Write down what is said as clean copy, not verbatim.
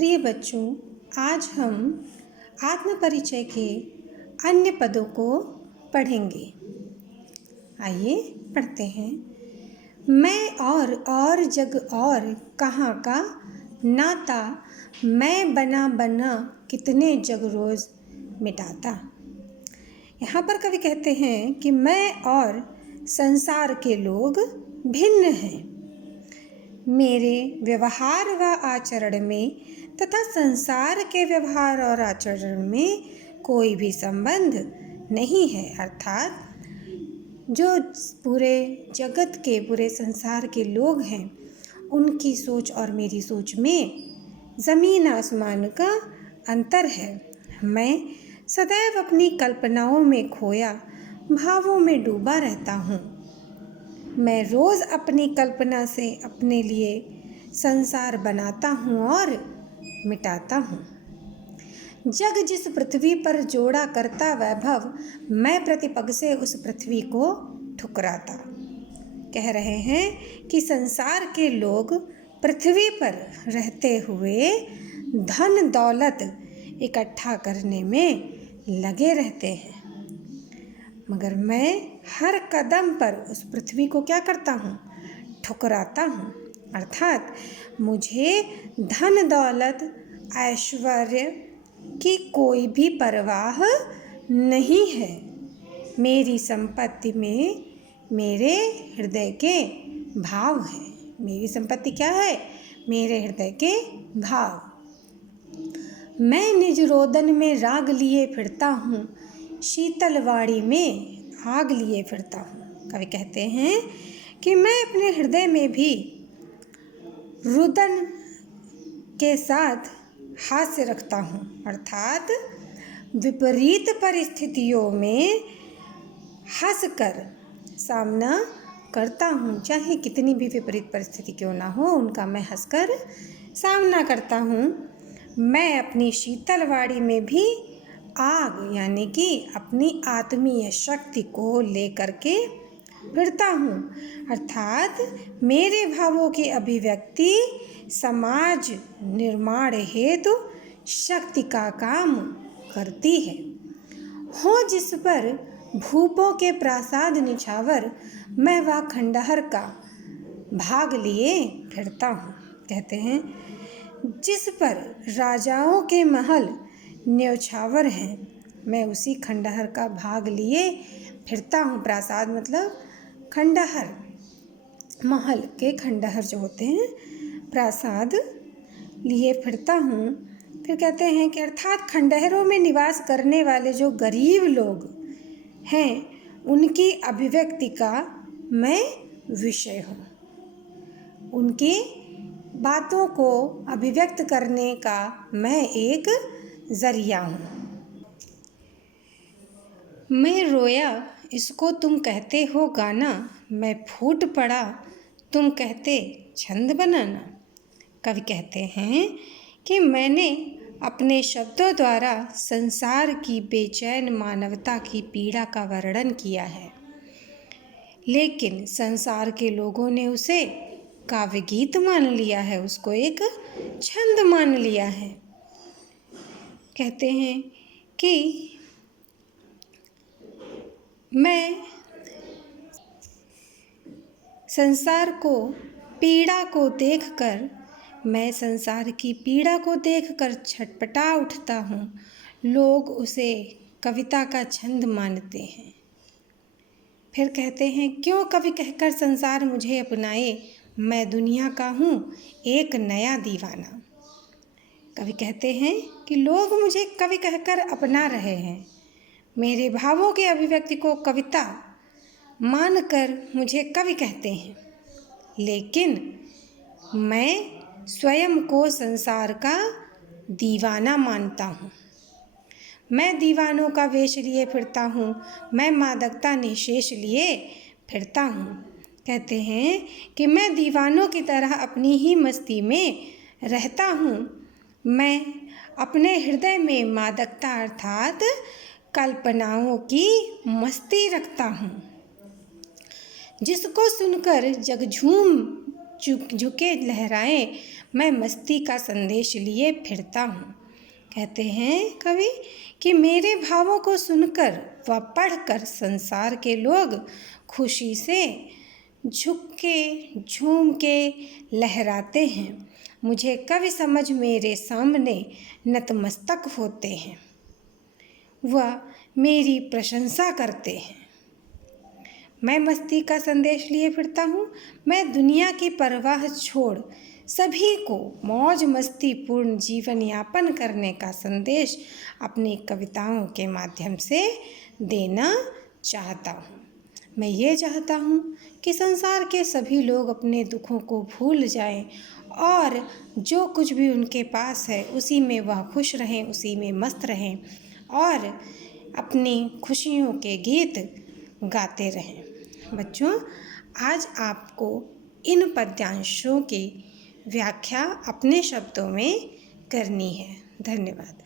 प्रिय बच्चों, आज हम आत्म परिचय के अन्य पदों को पढ़ेंगे। आइए पढ़ते हैं। मैं और जग और कहाँ का नाता, मैं बना बना कितने जग रोज मिटाता। यहाँ पर कवि कहते हैं कि मैं और संसार के लोग भिन्न हैं। मेरे व्यवहार व आचरण में तथा संसार के व्यवहार और आचरण में कोई भी संबंध नहीं है। अर्थात जो पूरे जगत के, पूरे संसार के लोग हैं, उनकी सोच और मेरी सोच में ज़मीन आसमान का अंतर है। मैं सदैव अपनी कल्पनाओं में खोया, भावों में डूबा रहता हूँ। मैं रोज़ अपनी कल्पना से अपने लिए संसार बनाता हूँ और मिटाता हूँ। जग जिस पृथ्वी पर जोड़ा करता वैभव, मैं प्रतिपग से उस पृथ्वी को ठुकराता। कह रहे हैं कि संसार के लोग पृथ्वी पर रहते हुए धन दौलत इकट्ठा करने में लगे रहते हैं, मगर मैं हर कदम पर उस पृथ्वी को क्या करता हूँ? ठुकराता हूँ। अर्थात मुझे धन दौलत ऐश्वर्य की कोई भी परवाह नहीं है। मेरी संपत्ति में मेरे हृदय के भाव हैं। मेरी संपत्ति क्या है? मेरे हृदय के भाव। मैं निज रोदन में राग लिए फिरता हूँ, शीतल वाणी में आग लिए फिरता हूँ। कवि कहते हैं कि मैं अपने हृदय में भी रुदन के साथ हास्य रखता हूँ। अर्थात विपरीत परिस्थितियों में हंसकर सामना करता हूँ। चाहे कितनी भी विपरीत परिस्थिति क्यों ना हो, उनका मैं हंसकर सामना करता हूँ। मैं अपनी शीतल वाणी में भी आग यानी कि अपनी आत्मीय शक्ति को लेकर के फिरता हूँ। अर्थात मेरे भावों की अभिव्यक्ति समाज निर्माण हेतु शक्ति का काम करती है। हो जिस पर भूपों के प्रासाद निछावर, मैं वह खंडहर का भाग लिए फिरता हूँ। कहते हैं जिस पर राजाओं के महल न्यौछावर हैं, मैं उसी खंडहर का भाग लिए फिरता हूँ। प्रासाद मतलब खंडहर, महल के खंडहर जो होते हैं, प्रासाद लिए फिरता हूँ। फिर कहते हैं कि अर्थात खंडहरों में निवास करने वाले जो गरीब लोग हैं, उनकी अभिव्यक्ति का मैं विषय हूँ। उनकी बातों को अभिव्यक्त करने का मैं एक जरिया हूँ। मैं रोया इसको तुम कहते हो गाना, मैं फूट पड़ा तुम कहते छंद बनाना। कवि कहते हैं कि मैंने अपने शब्दों द्वारा संसार की बेचैन मानवता की पीड़ा का वर्णन किया है, लेकिन संसार के लोगों ने उसे काव्य गीत मान लिया है, उसको एक छंद मान लिया है। कहते हैं कि मैं संसार को पीड़ा को देखकर, मैं संसार की पीड़ा को देखकर छटपटा उठता हूँ। लोग उसे कविता का छंद मानते हैं। फिर कहते हैं क्यों कवि कहकर संसार मुझे अपनाए, मैं दुनिया का हूँ एक नया दीवाना। कवि कहते हैं कि लोग मुझे कवि कहकर अपना रहे हैं, मेरे भावों की अभिव्यक्ति को कविता मानकर मुझे कवि कहते हैं, लेकिन मैं स्वयं को संसार का दीवाना मानता हूँ। मैं दीवानों का वेश लिए फिरता हूँ, मैं मादकता निशेष लिए फिरता हूँ। कहते हैं कि मैं दीवानों की तरह अपनी ही मस्ती में रहता हूँ। मैं अपने हृदय में मादकता अर्थात कल्पनाओं की मस्ती रखता हूँ, जिसको सुनकर जग झूम झुके लहराए, मैं मस्ती का संदेश लिए फिरता हूँ। कहते हैं कवि कि मेरे भावों को सुनकर व पढ़कर संसार के लोग खुशी से झुक के झूम के लहराते हैं। मुझे कवि समझ मेरे सामने नतमस्तक होते हैं, वह मेरी प्रशंसा करते हैं। मैं मस्ती का संदेश लिए फिरता हूँ। मैं दुनिया की परवाह छोड़ सभी को मौज मस्ती पूर्ण जीवन यापन करने का संदेश अपनी कविताओं के माध्यम से देना चाहता हूँ। मैं ये चाहता हूँ कि संसार के सभी लोग अपने दुखों को भूल जाएं और जो कुछ भी उनके पास है उसी में वह खुश रहें, उसी में मस्त रहें और अपनी खुशियों के गीत गाते रहें। बच्चों, आज आपको इन पद्यांशों की व्याख्या अपने शब्दों में करनी है। धन्यवाद।